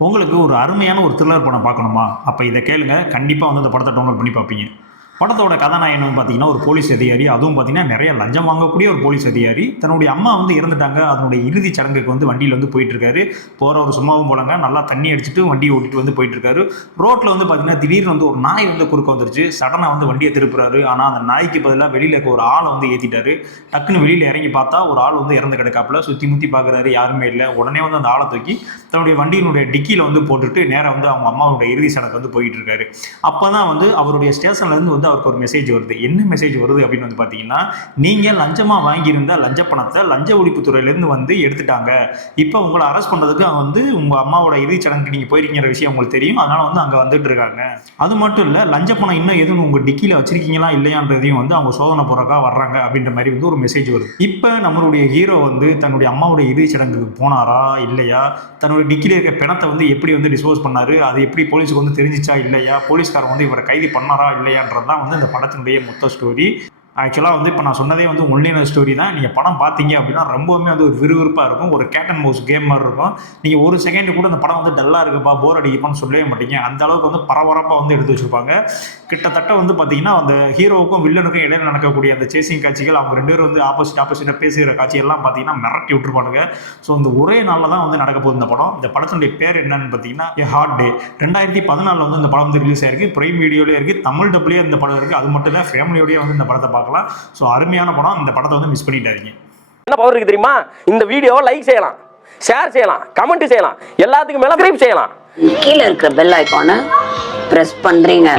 உங்களுக்கு ஒரு அருமையான ஒரு த்ரில்லர் படம் பார்க்கணுமா? அப்போ இதை கேளுங்க. கண்டிப்பாக வந்து இந்த படத்தை டவுன்லோட் பண்ணி பார்ப்பீங்க. படத்தோட கதாநாயகன் பார்த்தீங்கன்னா ஒரு போலீஸ் அதிகாரி. அதுவும் பார்த்தீங்கன்னா நிறைய லஞ்சம் வாங்கக்கூடிய ஒரு போலீஸ் அதிகாரி. தன்னுடைய அம்மா வந்து இறந்துட்டாங்க. அதனுடைய இறுதிச் சடங்குக்கு வந்து வண்டியில் வந்து போயிட்டு இருக்காரு. போறவர் சும்மாவும் போலங்க. நல்லா தண்ணி அடிச்சுட்டு வண்டியை ஓட்டிட்டு வந்து போயிட்டு இருக்காரு. ரோட்ல வந்து பார்த்தீங்கன்னா திடீர்னு வந்து ஒரு நாய் வந்து குறுக்க வந்துருச்சு. சடனா வந்து வண்டியை திருப்புறாரு. ஆனால் அந்த நாய்க்கு பதிலாக வெளியில இருக்க ஒரு ஆளை வந்து ஏத்திட்டாரு. டக்குன்னு வெளியில இறங்கி பார்த்தா ஒரு ஆள் வந்து இறந்து கிடக்காப்புல. சுத்தி முத்தி பார்க்குறாரு, யாருமே இல்லை. உடனே வந்து அந்த ஆளை தூக்கி தன்னுடைய வண்டியினுடைய டிக்கியில வந்து போட்டுட்டு நேராக வந்து அவங்க அம்மாவுடைய இறுதி சடங்கு வந்து போயிட்டு இருக்காரு. அப்பதான் வந்து அவருடைய ஸ்டேஷன்ல இருந்து வந்து அவருக்கு ஒரு மெசேஜ் வருது. என்ன மெசேஜ் வருது அப்படின்னு வந்து பாத்தீங்கன்னா, நீங்க லஞ்சமா வாங்கியிருந்த லஞ்ச பணத்தை லஞ்ச ஒழிப்புத்துறையிலிருந்து வந்து எடுத்துட்டாங்க. இப்போ உங்களை அரெஸ்ட் பண்றதுக்கு வந்து உங்க அம்மாவோட இறுதி சடங்குக்கு நீங்க போயிருக்கிற விஷயம் உங்களுக்கு தெரியும். அதனால வந்து அங்க வந்துட்டு இருக்காங்க. அது மட்டும் இல்ல, லஞ்ச பணம் இன்னும் எதுவும் உங்க டிக்கில வச்சிருக்கீங்களா இல்லையான்றதையும் வந்து அவங்க சோதனை போறக்கா வர்றாங்க அப்படின்ற மாதிரி வந்து ஒரு மெசேஜ் வருது. இப்ப நம்மளுடைய ஹீரோ வந்து தன்னுடைய அம்மாவுடைய இறுதி சடங்குக்கு போனாரா இல்லையா, தன்னுடைய டிக்கில இருக்க பிணத்தை வந்து எப்படி வந்து டிஸ்போஸ் பண்ணாரு, அது எப்படி போலீஸுக்கு வந்து தெரிஞ்சிச்சா இல்லையா, போலீஸ்காரன் வந்து இவரை கைது பண்ணாரா இல்லையான்றது தான் வந்து இந்த படத்தினுடைய மொத்த ஸ்டோரி. ஆக்சுவலாக வந்து இப்போ நான் சொன்னதே வந்து ஒன்லியான ஸ்டோரி தான். நீங்கள் படம் பார்த்தீங்க அப்படின்னா ரொம்பவுமே வந்து ஒரு விறுவிறுப்பாக இருக்கும். ஒரு கேட் அண்ட் மவுஸ் கேம் மாதிரி இருக்கும். நீங்கள் ஒரு செகண்ட் கூட அந்த படம் வந்து டல்லாக இருக்குப்பா, போர் அடிக்குப்பான்னு சொல்லவே மாட்டீங்க. அந்த அளவுக்கு வந்து பரபரப்பாக வந்து எடுத்து வச்சிருப்பாங்க. கிட்டத்தட்ட வந்து பார்த்தீங்கன்னா அந்த ஹீரோவுக்கும் வில்லனுக்கும் இடையில நடக்கக்கூடிய அந்த சேசிங் காட்சிகள், அவங்க ரெண்டு பேரும் வந்து ஆப்போசிட்டாக பேசுகிற காட்சியெல்லாம் பார்த்தீங்கன்னா மிரட்டி விட்டுருப்பானுங்க. ஸோ இந்த ஒரே நாளில் தான் வந்து நடக்க போகுது இந்த படம். இந்த படத்தினுடைய பேர் என்னன்னு பார்த்தீங்கன்னா எ ஹார்ட் டே. 2014 வந்து இந்த படம் வந்து ரிலீஸ் ஆயிருக்கு. பிரைம் வீடியோலேயே இருக்குது, தமிழ் டப்லேயே இந்த படம் இருக்குது. அது மட்டும் இல்லை, ஃபேமிலியோடய வந்து இந்த படத்தை பார்க்கலாம். ஸோ அருமையான படம். இந்த படத்தை வந்து மிஸ் பண்ணிட்டாதீங்க. என்ன பவர் இருக்கு தெரியுமா? இந்த வீடியோ லைக் செய்யலாம், ஷேர் செய்யலாம், கமெண்ட் செய்யலாம், எல்லாத்துக்கும் மேல சப்ஸ்கிரைப் செய்யலாம். கீழே இருக்கிற பெல் ஐகானை பிரஸ் பண்றீங்க